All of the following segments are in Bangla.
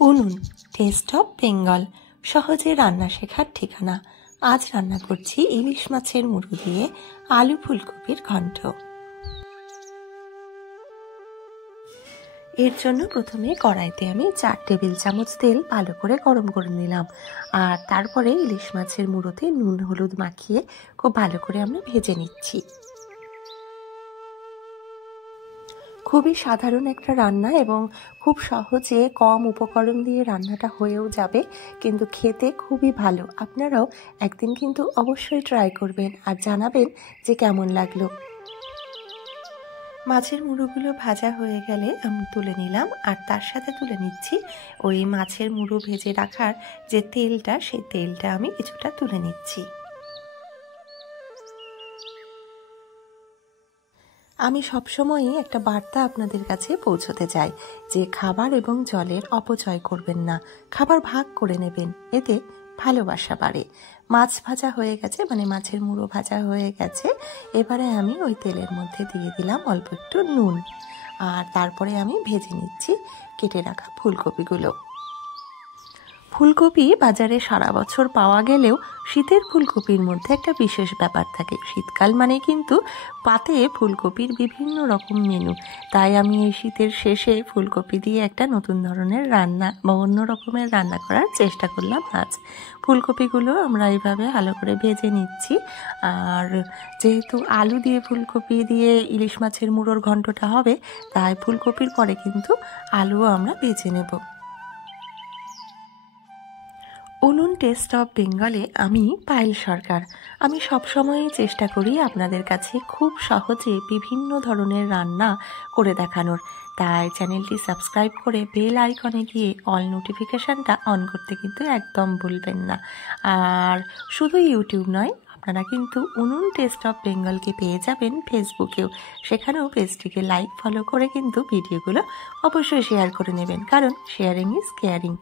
উনুন টেস্ট অফ বেঙ্গল সহজে রান্না শেখার ঠিকানা। আজ রান্না করছি ইলিশ মাছের মুড়ো দিয়ে আলু ফুলকপির ঘন্ট। এর জন্য প্রথমে কড়াইতে আমি 4 টেবিল চামচ তেল ভালো করে গরম করে নিলাম, আর তারপরে ইলিশ মাছের মুড়োতে নুন হলুদ মাখিয়ে খুব ভালো করে আমি ভেজে নিচ্ছি। খুবই সাধারণ একটা রান্না এবং খুব সহজে কম উপকরণ দিয়ে রান্নাটা হয়েও যাবে, কিন্তু খেতে খুবই ভালো। আপনারাও একদিন কিন্তু অবশ্যই ট্রাই করবেন আর জানাবেন যে কেমন লাগলো। মাছের মুড়োগুলো ভাজা হয়ে গেলে আমি তুলে নিলাম, আর তার সাথে তুলে নিচ্ছি ওই মাছের মুড়ো ভেজে রাখার যে তেলটা, সেই তেলটা আমি কিছুটা তুলে নিচ্ছি। আমি সবসময়ই একটা বার্তা আপনাদের কাছে পৌঁছতে চাই যে খাবার এবং জলের অপচয় করবেন না, খাবার ভাগ করে নেবেন, এতে ভালোবাসা বাড়ে। মাছ ভাজা হয়ে গেছে, মানে মাছের মুড়ো ভাজা হয়ে গেছে। এবারে আমি ওই তেলের মধ্যে দিয়ে দিলাম অল্প একটু নুন, আর তারপরে আমি ভেজে নিচ্ছি কেটে রাখা ফুলকপিগুলো। ফুলকপি বাজারে সারা বছর পাওয়া গেলেও শীতের ফুলকপির মধ্যে একটা বিশেষ ব্যাপার থাকে। শীতকাল মানে কিন্তু পাতে ফুলকপির বিভিন্ন রকম মেনু, তাই আমি এই শীতের শেষে ফুলকপি দিয়ে একটা নতুন ধরনের রান্না বা অন্য রকমের রান্না করার চেষ্টা করলাম আজ। ফুলকপিগুলো আমরা এইভাবে ভালো করে ভেজে নিচ্ছি, আর যেহেতু আলু দিয়ে ফুলকপি দিয়ে ইলিশ মাছের মুড়োর ঘন্টটা হবে, তাই ফুলকপির পরে কিন্তু আলুও আমরা ভেজে নেব। উনুন টেস্ট অফ বেঙ্গলে আমি পায়েল সরকার। আমি সবসময়ই চেষ্টা করি আপনাদের কাছে খুব সহজে বিভিন্ন ধরনের রান্না করে দেখানোর, তাই চ্যানেলটি সাবস্ক্রাইব করে বেল আইকনে গিয়ে অল নোটিফিকেশানটা অন করতে কিন্তু একদম ভুলবেন না। আর শুধু ইউটিউব নয়, আপনারা কিন্তু উনুন টেস্ট অফ বেঙ্গলকে পেয়ে যাবেন ফেসবুকেও, সেখানেও পেজটিকে লাইক ফলো করে কিন্তু ভিডিওগুলো অবশ্যই শেয়ার করে নেবেন, কারণ শেয়ারিং ইজ কেয়ারিং।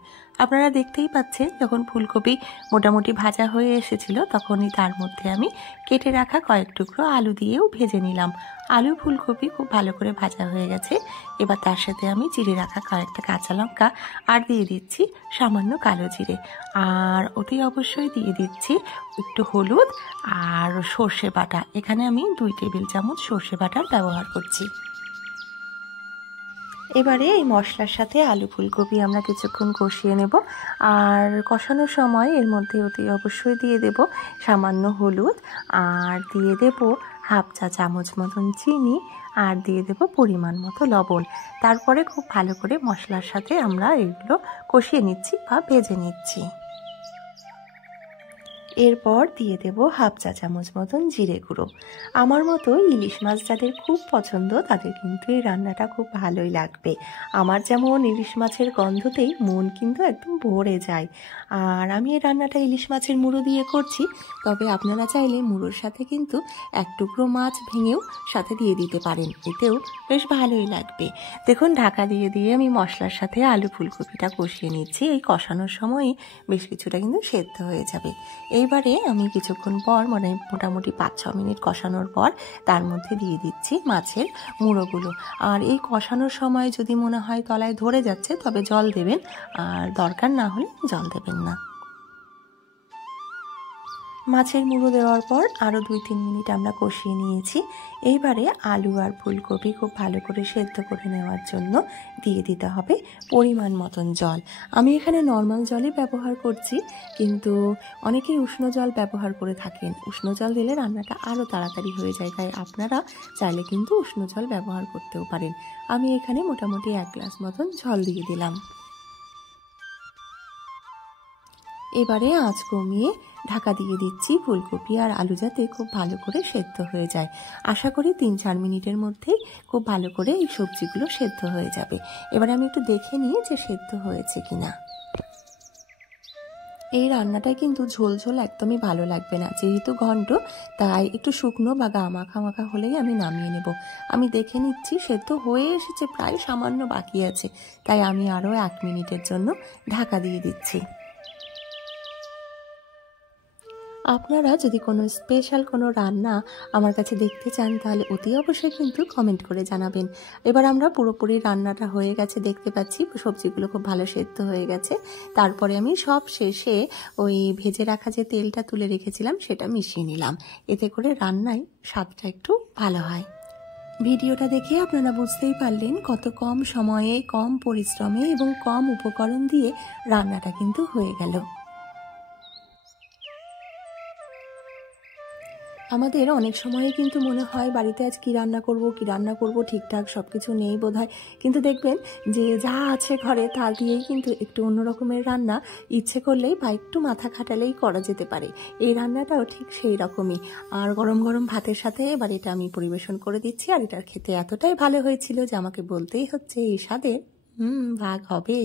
আপনারা দেখতেই পাচ্ছেন যখন ফুলকপি মোটামুটি ভাজা হয়ে এসেছিল, তখনই তার মধ্যে আমি কেটে রাখা কয়েক টুকরো আলু দিয়েও ভেজে নিলাম। আলু ফুলকপি খুব ভালো করে ভাজা হয়ে গেছে। এবার তার সাথে আমি চিড়ে রাখা কয়েকটা কাঁচা লঙ্কা আর দিয়ে দিচ্ছি সামান্য কালো জিরে, আর অতি অবশ্যই দিয়ে দিচ্ছি একটু হলুদ আর সর্ষে বাটা। এখানে আমি 2 টেবিল চামচ সর্ষে বাটার ব্যবহার করছি। এবারে এই মশলার সাথে আলু ফুলকপি আমরা কিছুক্ষণ কষিয়ে নেব, আর কষানোর সময় এর মধ্যে অতি অবশ্যই দিয়ে দেব সামান্য হলুদ, আর দিয়ে দেব হাফ চা চামচ মতন চিনি, আর দিয়ে দেব পরিমাণ মতো লবণ। তারপরে খুব ভালো করে মশলার সাথে আমরা এগুলো কষিয়ে নিচ্ছি বা ভেজে নিচ্ছি। এরপর দিয়ে দেব হাফ চা চামচ মতন জিরে গুঁড়ো। আমার মতো ইলিশ মাছ যাদের খুব পছন্দ, তাদের কিন্তু এই রান্নাটা খুব ভালোই লাগবে। আমার যেমন ইলিশ মাছের গন্ধতেই মন কিন্তু একদম ভরে যায়। আর আমি এই রান্নাটা ইলিশ মাছের মুড়ো দিয়ে করছি, তবে আপনারা চাইলে মুড়োর সাথে কিন্তু 1 টুকরো মাছ ভেঙেও সাথে দিয়ে দিতে পারেন, এতেও বেশ ভালোই লাগবে। দেখুন, ঢাকা দিয়ে দিয়ে আমি মশলার সাথে আলু ফুলকপিটা কষিয়ে নিচ্ছি। এই কষানোর সময়ই বেশ কিছুটা কিন্তু সেদ্ধ হয়ে যাবে। এইবারে আমি কিছুক্ষণ পর, মানে মোটামুটি 5-6 মিনিট কষানোর পর তার মধ্যে দিয়ে দিচ্ছি মাছের মুড়োগুলো। আর এই কষানোর সময় যদি মনে হয় তলায় ধরে যাচ্ছে, তবে জল দেবেন, আর দরকার না হলে জল দেবেন না। মাছের মুড়ো দেওয়ার পর আরও 2-3 মিনিট আমরা কষিয়ে নিয়েছি। এইবারে আলু আর ফুলকপি খুব ভালো করে সেদ্ধ করে নেওয়ার জন্য দিয়ে দিতে হবে পরিমাণ মতন জল। আমি এখানে নর্মাল জলই ব্যবহার করছি, কিন্তু অনেকেই উষ্ণ জল ব্যবহার করে থাকেন। উষ্ণ জল দিলে রান্নাটা আরও তাড়াতাড়ি হয়ে যায়, তাই আপনারা চাইলে কিন্তু উষ্ণ জল ব্যবহার করতেও পারেন। আমি এখানে মোটামুটি 1 গ্লাস মতন জল দিয়ে দিলাম। এবারে আঁচ কমিয়ে ঢাকা দিয়ে দিচ্ছি ফুলকপি আর আলু যাতে খুব ভালো করে সেদ্ধ হয়ে যায়। আশা করি 3-4 মিনিটের মধ্যেই খুব ভালো করে এই সবজিগুলো সেদ্ধ হয়ে যাবে। এবারে আমি একটু দেখে নিই যে সেদ্ধ হয়েছে কিনা। এই রান্নাটা কিন্তু ঝোল ঝোল একদমই ভালো লাগবে না, যেহেতু ঘন্ট, তাই একটু শুকনো বা গা মাখা মাখা হলেই আমি নামিয়ে নেব। আমি দেখে নিচ্ছি সেদ্ধ হয়ে এসেছে, প্রায় সামান্য বাকি আছে, তাই আমি আরও 1 মিনিটের জন্য ঢাকা দিয়ে দিচ্ছি। আপনারা যদি কোনো স্পেশাল কোনো রান্না আমার কাছে দেখতে চান তাহলে অতি অবশ্যই কিন্তু কমেন্ট করে জানাবেন। এবার আমরা পুরোপুরি রান্নাটা হয়ে গেছে দেখতে পাচ্ছি, সবজিগুলো খুব ভালো সেদ্ধ হয়ে গেছে। তারপরে আমি সব শেষে ওই ভেজে রাখা যে তেলটা তুলে রেখেছিলাম সেটা মিশিয়ে নিলাম, এতে করে রান্নায় স্বাদটা একটু ভালো হয়। ভিডিওটা দেখে আপনারা বুঝতেই পারলেন কত কম সময়ে, কম পরিশ্রমে এবং কম উপকরণ দিয়ে রান্নাটা কিন্তু হয়ে গেল। আমাদের অনেক সময় কিন্তু মনে হয় বাড়িতে আজ কী রান্না করব ঠিকঠাক সব কিছু নেই বোধহয়, কিন্তু দেখবেন যে যা আছে ঘরে তা দিয়েই কিন্তু একটু অন্য রকমের রান্না ইচ্ছে করলেই বা একটু মাথা খাটালেই করা যেতে পারে। এই রান্নাটাও ঠিক সেই রকমই। আর গরম গরম ভাতের সাথে এবার এটা আমি পরিবেশন করে দিচ্ছি, আর এটার খেতে এতটাই ভালো হয়েছিল যে আমাকে বলতেই হচ্ছে এই স্বাদের ভাগ হবে।